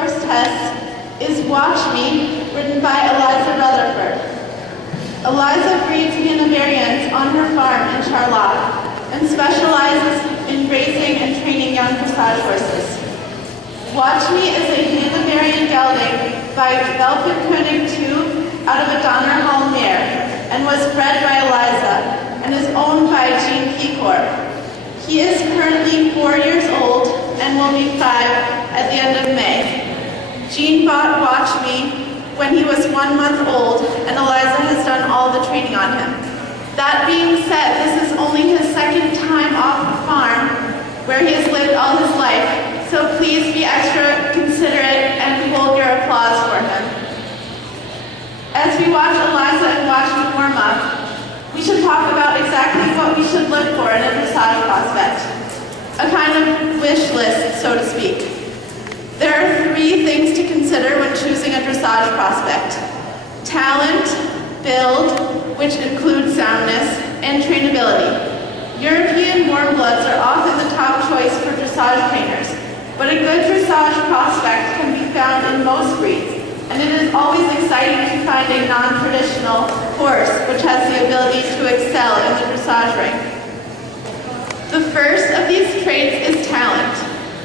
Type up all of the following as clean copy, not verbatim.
Horse test is Watch Me, written by Eliza Rutherford. Eliza breeds Hanoverians on her farm in Charlotte and specializes in raising and training young dressage horses. Watch Me is a Hanoverian Gelding by Welpenkönig II out of a Donner Hall mare and was bred by Eliza and is owned by Jean Pecor. He is currently 4 years old and will be 5 at the end of May. Jean bought Watch Me when he was 1 month old, and Eliza has done all the training on him. That being said, this is only his second time off the farm where he has lived all his life, so please be extra considerate and hold your applause for him. As we watch Eliza and Watch Me warm up, we should talk about exactly what we should look for in a dressage prospect. A kind of wish list, so to speak. There are 3 things to consider when choosing a dressage prospect: talent, build, which includes soundness, and trainability. European warm bloods are often the top choice for dressage trainers, but a good dressage prospect can be found in most breeds, and it is always exciting to find a non-traditional horse which has the ability to excel in the dressage ring. The first of these traits is talent.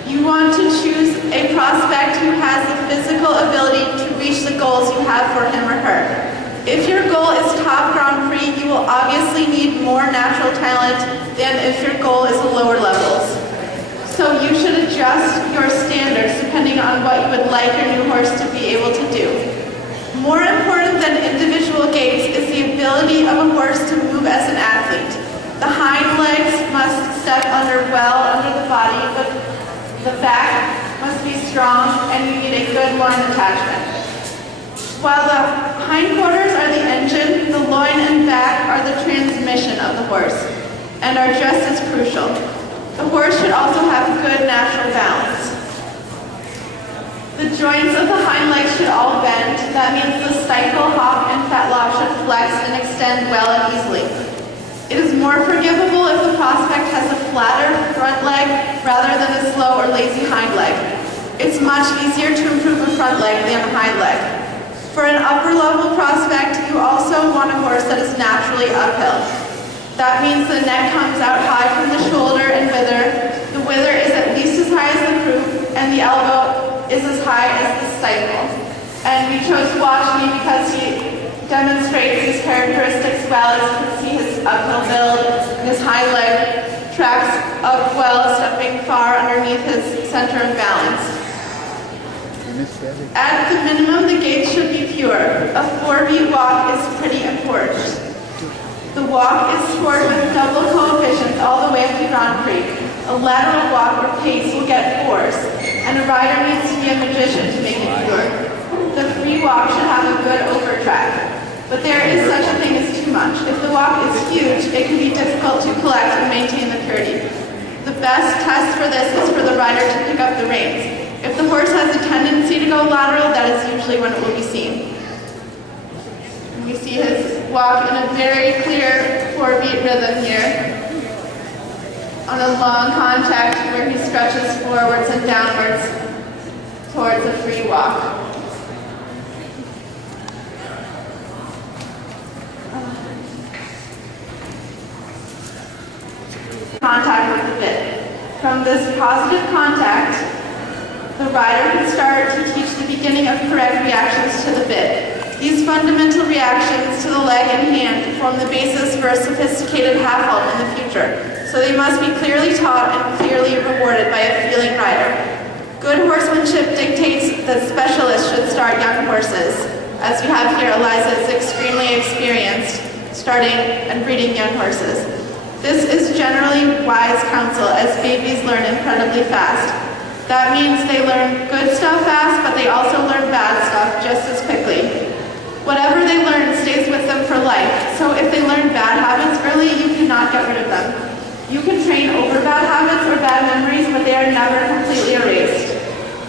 You want to choose a prospect who has the physical ability to reach the goals you have for him or her. If your goal is top Grand Prix, you will obviously need more natural talent than if your goal is lower levels. So you should adjust your standards depending on what you would like your new horse to be able to do. More important than individual gaits is the ability of a horse to move as an athlete. The hind legs must step well under the body, but the back must be strong, and you need a good loin attachment. While the hindquarters are the engine, the loin and back are the transmission of the horse, and are just as crucial. The horse should also have good natural balance. The joints of the hind legs should all bend. That means the stifle, hop, and fetlock should flex and extend well and easily. It is more forgivable if the prospect has a flatter front leg rather than a slow or lazy hind leg. It's much easier to improve a front leg than a hind leg. For an upper level prospect, you also want a horse that is naturally uphill. That means the neck comes out high from the shoulder and wither. The wither is at least as high as the croup, and the elbow is as high as the stifle. And we chose Watch Me because he demonstrates these characteristics well. As you can see, his uphill build and his hind leg tracks up well, stepping far underneath his center of balance. At the minimum, the gait should be pure. A 4-beat walk is pretty important. The walk is scored with double coefficients all the way up to Grand Prix. A lateral walk or pace will get 4s, and a rider needs to be a magician to make it pure. The free walk should have a good overtrack. But there is such a thing as too much. If the walk is huge, it can be difficult to collect and maintain the purity. The best test for this is for the rider to pick up the reins. If the horse has a tendency to go lateral, that is usually when it will be seen. And we see his walk in a very clear 4-beat rhythm here, on a long contact where he stretches forwards and downwards towards a free walk. Contact with the bit. From this positive contact, the rider can start to teach the beginning of correct reactions to the bit. These fundamental reactions to the leg and hand form the basis for a sophisticated half halt in the future, so they must be clearly taught and clearly rewarded by a feeling rider. Good horsemanship dictates that specialists should start young horses. As we have here, Eliza is extremely experienced starting and breeding young horses. This is generally wise counsel, as babies learn incredibly fast. That means they learn good stuff fast, but they also learn bad stuff just as quickly. Whatever they learn stays with them for life, so if they learn bad habits early, you cannot get rid of them. You can train over bad habits or bad memories, but they are never completely erased.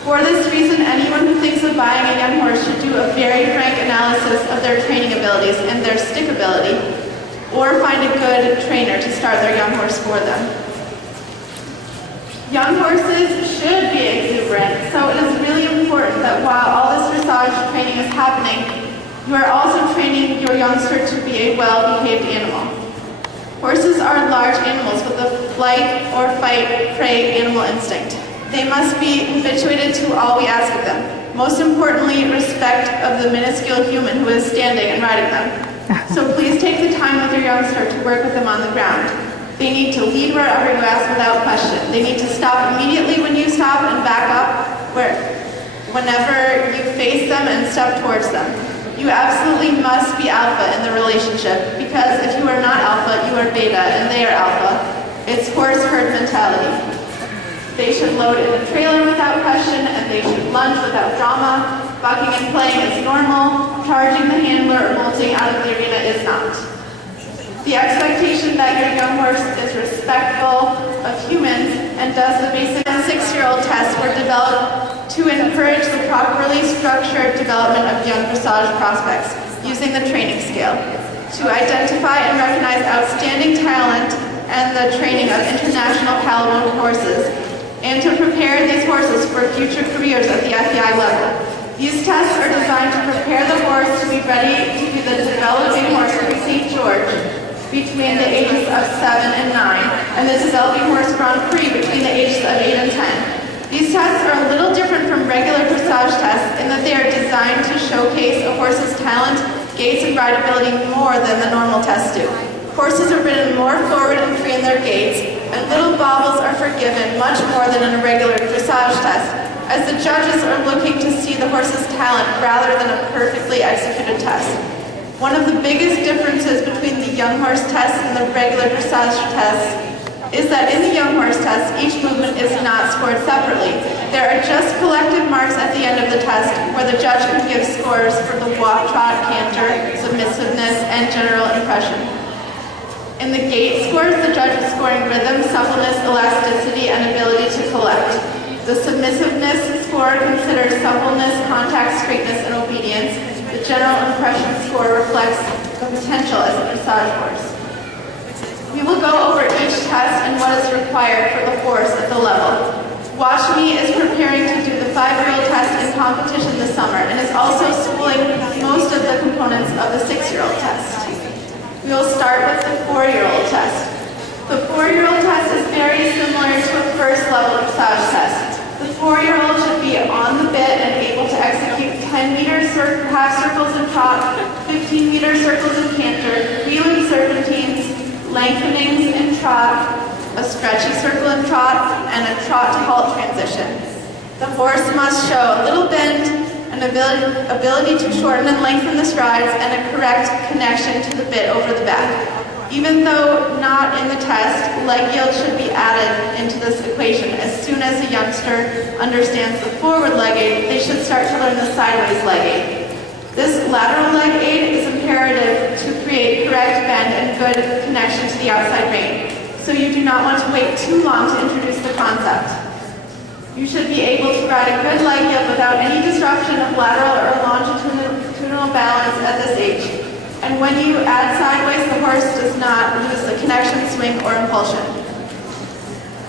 For this reason, anyone who thinks of buying a young horse should do a very frank analysis of their training abilities and their stickability, or find a good trainer to start their young horse for them. Young horses should be exuberant, so it is really important that while all this dressage training is happening, you are also training your youngster to be a well-behaved animal. Horses are large animals with a flight or fight prey animal instinct. They must be habituated to all we ask of them. Most importantly, respect of the minuscule human who is standing and riding them. So please take the time with your youngster to work with them on the ground. They need to lead wherever you ask without question. They need to stop immediately when you stop and back up whenever you face them and step towards them. You absolutely must be alpha in the relationship, because if you are not alpha, you are beta and they are alpha. It's horse-herd mentality. They should load in a trailer without question, and they should lunge without drama. Bucking and playing is normal. Charging the handler or bolting out of the arena is not. The expectation that your young horse is respectful of humans and does the basic 6-year-old tests were developed to encourage the properly structured development of young dressage prospects using the training scale, to identify and recognize outstanding talent and the training of international caliber horses, and to prepare these horses for future careers at the FEI level. These tests are designed to prepare the horse to be ready to be the developing horse for St. George between the ages of 7 and 9, and the developing horse Grand Prix between the ages of 8 and 10. These tests are a little different from regular dressage tests in that they are designed to showcase a horse's talent, gaits, and rideability more than the normal tests do. Horses are ridden more forward and free in their gaits, and little bobbles are forgiven much more than in a regular dressage test, as the judges are looking to see the horse's talent rather than a perfectly executed test. One of the biggest differences between the young horse test and the regular dressage test is that in the young horse test, each movement is not scored separately. There are just collective marks at the end of the test where the judge can give scores for the walk, trot, canter, submissiveness, and general impression. In the gait scores, the judge is scoring rhythm, suppleness, elasticity, and ability to collect. The submissiveness score considers suppleness, contact, straightness, and obedience. The general impression score reflects the potential as a dressage horse. We will go over each test and what is required for the horse at the level. Watch Me is preparing to do the 5-year-old test in competition this summer and is also schooling most of the components of the 6-year-old test. We will start with the 4-year-old test. The 4-year-old test is very similar to a first level dressage test. The 4-year-old should be on the bit and able to execute 10-meter half circles in trot, 15-meter circles in canter, wheeling serpentines, lengthenings in trot, a stretchy circle in trot, and a trot to halt transition. The horse must show a little bend, an ability to shorten and lengthen the strides, and a correct connection to the bit over the back. Even though not in the test, leg yield should be added into this equation. As soon as a youngster understands the forward leg aid, they should start to learn the sideways leg aid. This lateral leg aid is imperative to create correct bend and good connection to the outside rein. So you do not want to wait too long to introduce the concept. You should be able to ride a good leg yield without any disruption of lateral or longitudinal balance at this age. And when you add sideways, the horse does not lose the connection, swing, or impulsion.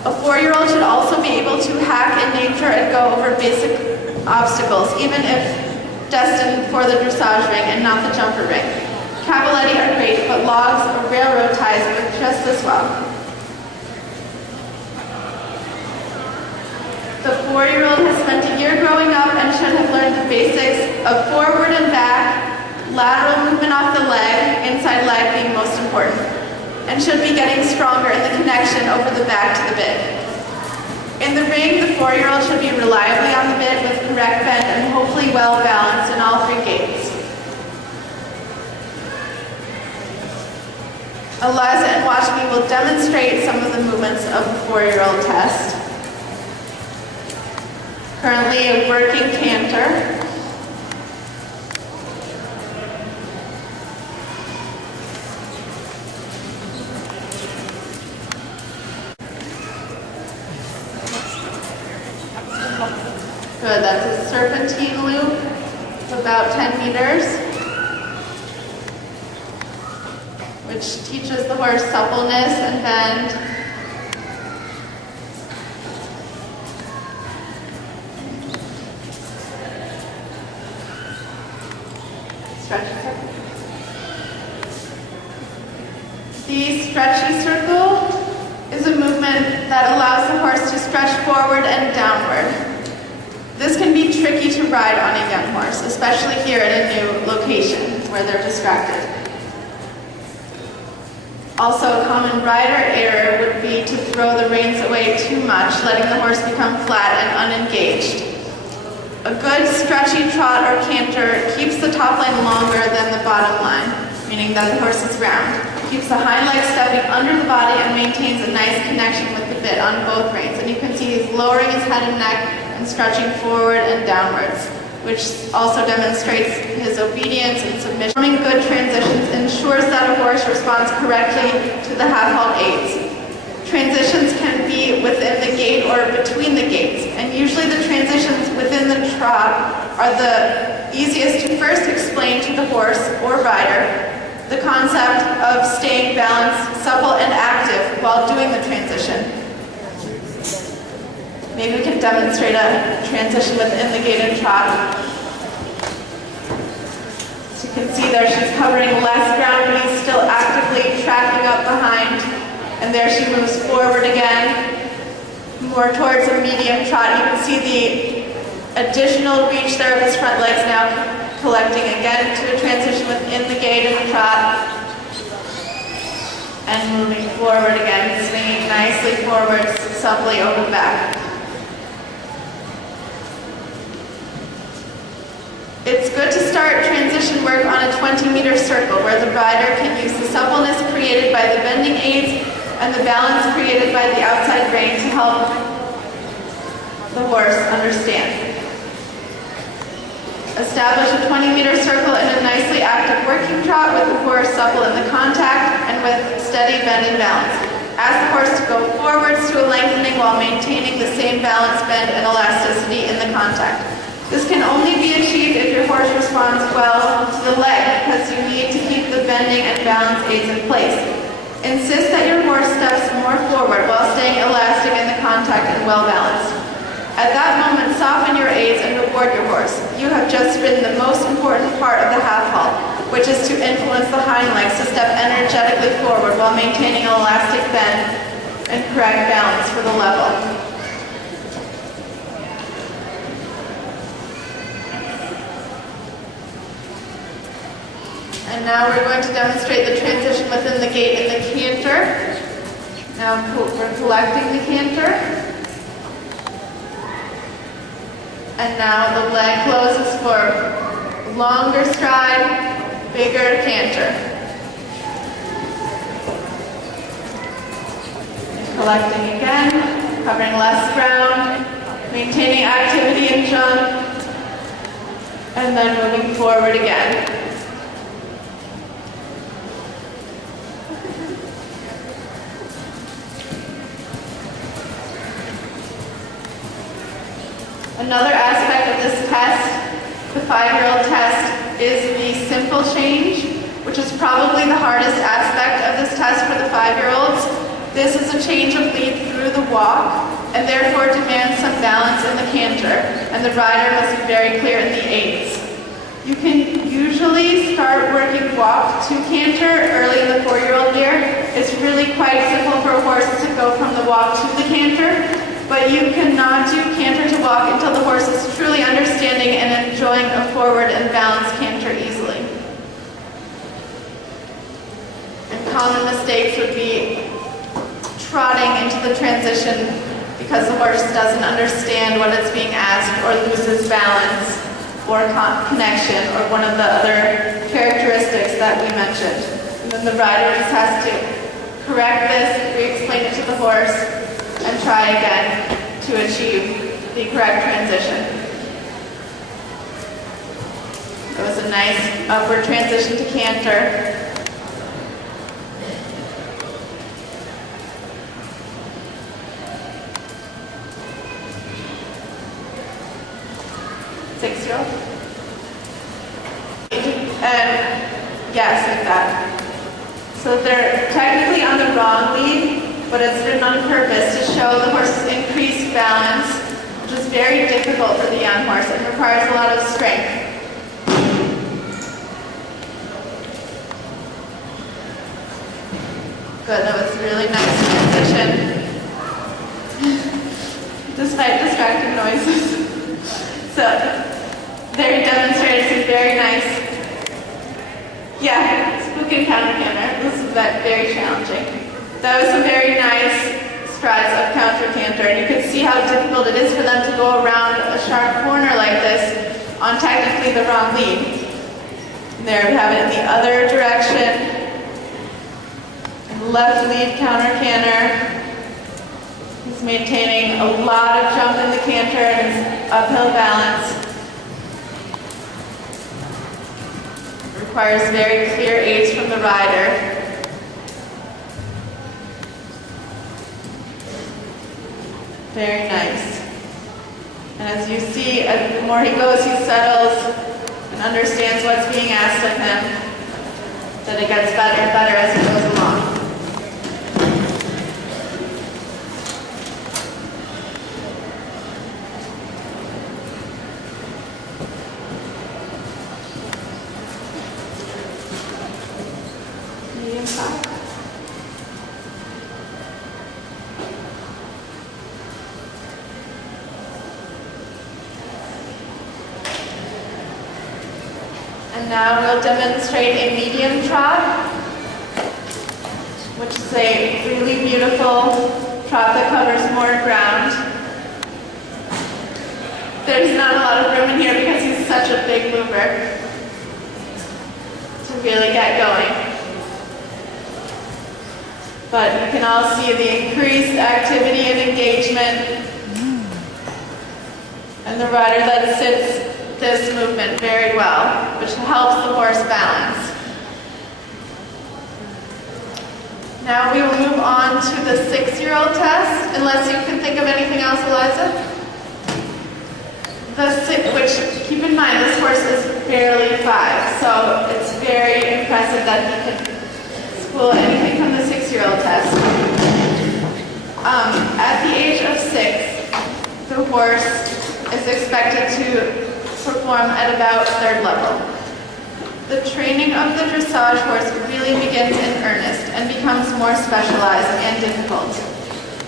A 4-year-old should also be able to hack in nature and go over basic obstacles, even if destined for the dressage ring and not the jumper ring. Cavaletti are great, but logs or railroad ties work just as well. The 4-year-old has spent a year growing up and should have learned the basics of forward and back, lateral movement off the leg, inside leg being most important, and should be getting stronger in the connection over the back to the bit. In the ring, the 4-year-old should be reliably on the bit with correct bend and hopefully well balanced in all 3 gaits. Eliza and Watch Me will demonstrate some of the movements of the 4-year-old test. Currently a working canter. Good, that's a serpentine loop of about 10 meters, which teaches the horse suppleness and bend. that allows the horse to stretch forward and downward. This can be tricky to ride on a young horse, especially here at a new location where they're distracted. Also, a common rider error would be to throw the reins away too much, letting the horse become flat and unengaged. A good stretchy trot or canter keeps the top line longer than the bottom line, meaning that the horse is round. Keeps the hind leg stepping under the body and maintains a nice connection with the bit on both reins. And you can see he's lowering his head and neck and stretching forward and downwards, which also demonstrates his obedience and submission. Forming good transitions ensures that a horse responds correctly to the half-halt aids. Transitions can be within the gait or between the gaits, and usually the transitions within the trot are the easiest to first explain to the horse or rider the concept of staying balanced, supple, and active while doing the transition. Maybe we can demonstrate a transition within the gait and trot. As you can see there, she's covering less ground, but he's still actively tracking up behind. And there she moves forward again, more towards a medium trot. You can see the additional reach there of his front legs now collecting again to a transition within the gait and the trot. And moving forward again, swinging nicely forward, supplely over the back. It's good to start transition work on a 20-meter circle where the rider can use the suppleness created by the bending aids and the balance created by the outside rein to help the horse understand. Establish a 20-meter circle in a nicely active working trot with the horse supple in the contact and with steady bend and balance. Ask the horse to go forwards to a lengthening while maintaining the same balance, bend, and elasticity in the contact. This can only be achieved if your horse responds well to the leg, because you need to keep the bending and balance aids in place. Insist that your horse steps more forward while staying elastic in the contact and well balanced. At that moment, soften your aids and reward your horse. You have just ridden the most important part of the half halt, which is to influence the hind legs to step energetically forward while maintaining an elastic bend and correct balance for the level. And now we're going to demonstrate the transition within the gait and the canter. Now we're collecting the canter. And now the leg closes for longer stride, bigger canter. Collecting again, covering less ground, maintaining activity and jump, and then moving forward again. Another aspect of this test, the 5-year-old test, is the simple change, which is probably the hardest aspect of this test for the 5-year-olds. This is a change of lead through the walk, and therefore demands some balance in the canter, and the rider must be very clear in the aids. You can usually start working walk to canter early in the 4-year-old year. It's really quite simple for a horse to go from the walk to the canter. But you cannot do canter to walk until the horse is truly understanding and enjoying a forward and balanced canter easily. And common mistakes would be trotting into the transition because the horse doesn't understand what it's being asked or loses balance or connection or one of the other characteristics that we mentioned. And then the rider just has to correct this, re-explain it to the horse, and try again to achieve the correct transition. It was a nice upward transition to canter. Six-year-old? And yes, like that. So they're technically on the wrong lead, but it's written on purpose to show the horse's increased balance, which is very difficult for the young horse and requires a lot of strength. Good, that was a really nice transition. despite distracting noises. So there he demonstrated some very nice, spook and counter canter. This is very challenging. That was some very nice strides of counter canter, and you can see how difficult it is for them to go around a sharp corner like this on technically the wrong lead. And there we have it in the other direction. Left lead counter canter. He's maintaining a lot of jump in the canter and his uphill balance. Requires very clear aids from the rider. Very nice. And as you see, the more he goes, he settles and understands what's being asked of him. Then it gets better and better as he goes along. Medium top. And now we'll demonstrate a medium trot, which is a really beautiful trot that covers more ground. There's not a lot of room in here because he's such a big mover to really get going. But you can all see the increased activity and engagement. And the rider that sits this movement very well, which helps the horse balance. Now we will move on to the 6-year-old test, unless you can think of anything else, Eliza. Which, keep in mind, this horse is barely 5, so it's very impressive that he can school anything from the 6-year-old test. At the age of 6, the horse is expected to perform at about 3rd level. The training of the dressage horse really begins in earnest and becomes more specialized and difficult.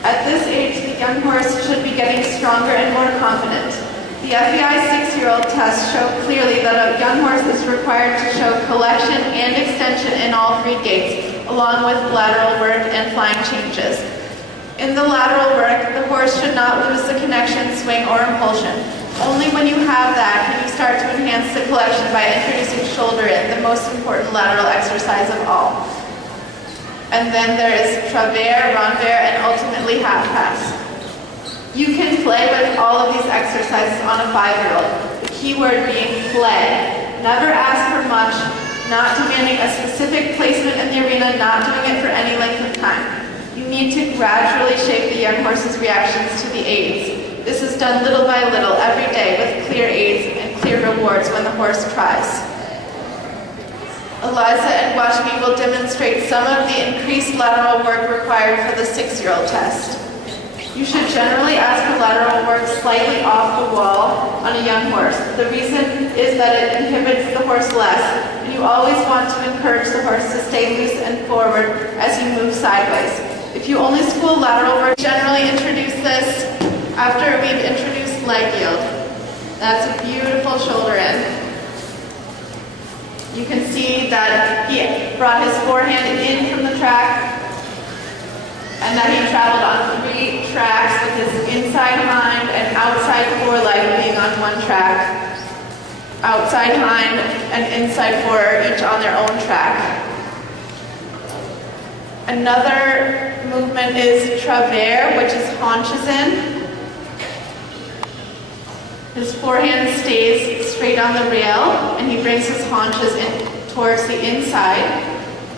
At this age, the young horse should be getting stronger and more confident. The FEI 6-year-old tests show clearly that a young horse is required to show collection and extension in all 3 gaits, along with lateral work and flying changes. In the lateral work, the horse should not lose the connection, swing, or impulsion. Only when you have that can you start to enhance the collection by introducing shoulder in, the most important lateral exercise of all. And then there is travers, renvers, and ultimately half pass. You can play with all of these exercises on a 5-year-old, the key word being play. Never ask for much, not demanding a specific placement in the arena, not doing it for any length of time. You need to gradually shape the young horse's reactions to the aids. This is done little by little, every day, with clear aids and clear rewards when the horse tries. Eliza and Washmi will demonstrate some of the increased lateral work required for the 6-year-old test. You should generally ask for lateral work slightly off the wall on a young horse. The reason is that it inhibits the horse less, and you always want to encourage the horse to stay loose and forward as you move sideways. If you only school lateral work, generally introduce this after we've introduced leg yield. That's a beautiful shoulder in. You can see that he brought his forehand in from the track and that he traveled on 3 tracks with his inside hind and outside foreleg being on 1 track, outside hind and inside fore each on their own track. Another movement is travers, which is haunches in. His forehand stays straight on the rail, and he brings his haunches in towards the inside,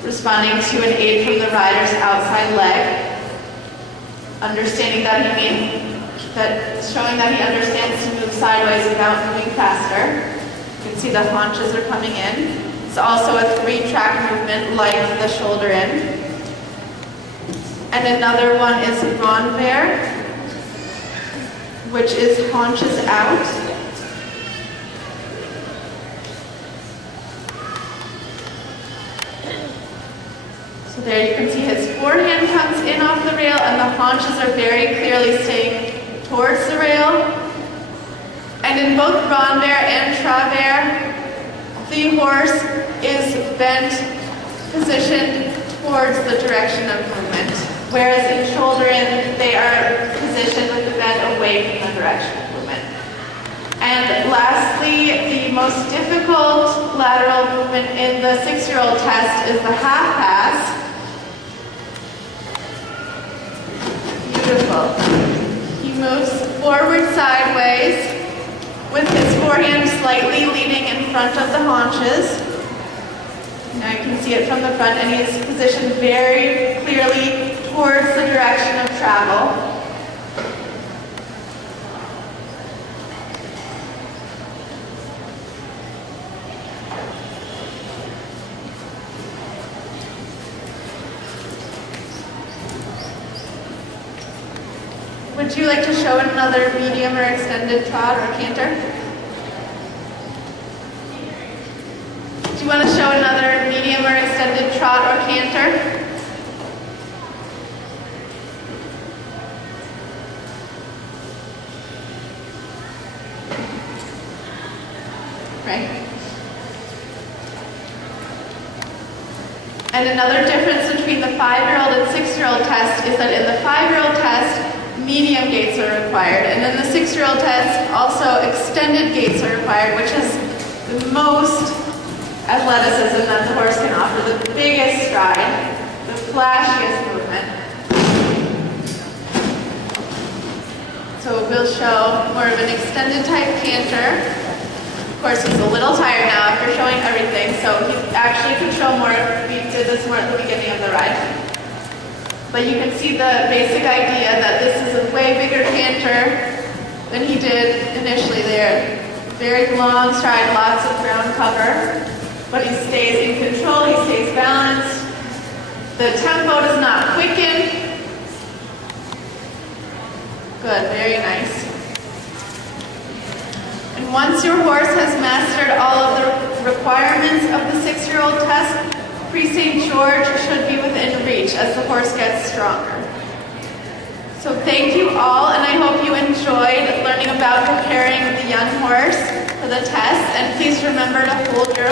responding to an aid from the rider's outside leg, showing that he understands to move sideways without moving faster. You can see the haunches are coming in. It's also a 3-track movement like the shoulder in. And another one is renvers, which is haunches out. So there you can see his forehand comes in off the rail and the haunches are very clearly staying towards the rail both Rondere and Travers, the horse is bent, positioned towards the direction of movement, whereas in shoulder-in, they are positioned with the bend away from the direction of movement. And lastly, the most difficult lateral movement in the 6-year-old test is the half pass. Beautiful. He moves forward sideways with his forehand slightly leaning in front of the haunches. Now you can see it from the front, and he is positioned very clearly towards the direction of travel. Would you like to show another medium or extended trot or canter? Do you want to show another medium or extended trot or canter? Right. And another difference between the 5-year-old and 6-year-old test is that in the 5-year-old test, medium gaits are required, and in the 6-year-old test, also extended gaits are required, which is the most athleticism that the horse can offer, the biggest stride, the flashiest movement. So we'll show more of an extended type canter. Of course, he's a little tired now after showing everything, so he actually could show more if we did this more at the beginning of the ride. But you can see the basic idea that this is a way bigger canter than he did initially there. Very long stride, lots of ground cover, but he stays in control, he stays balanced. The tempo does not quicken. Good, very nice. And once your horse has mastered all of the requirements of the 6-year-old test, Pre-St. George should be within reach as the horse gets stronger. So thank you all, and I hope you enjoyed learning about preparing the young horse for the test. And please remember to hold your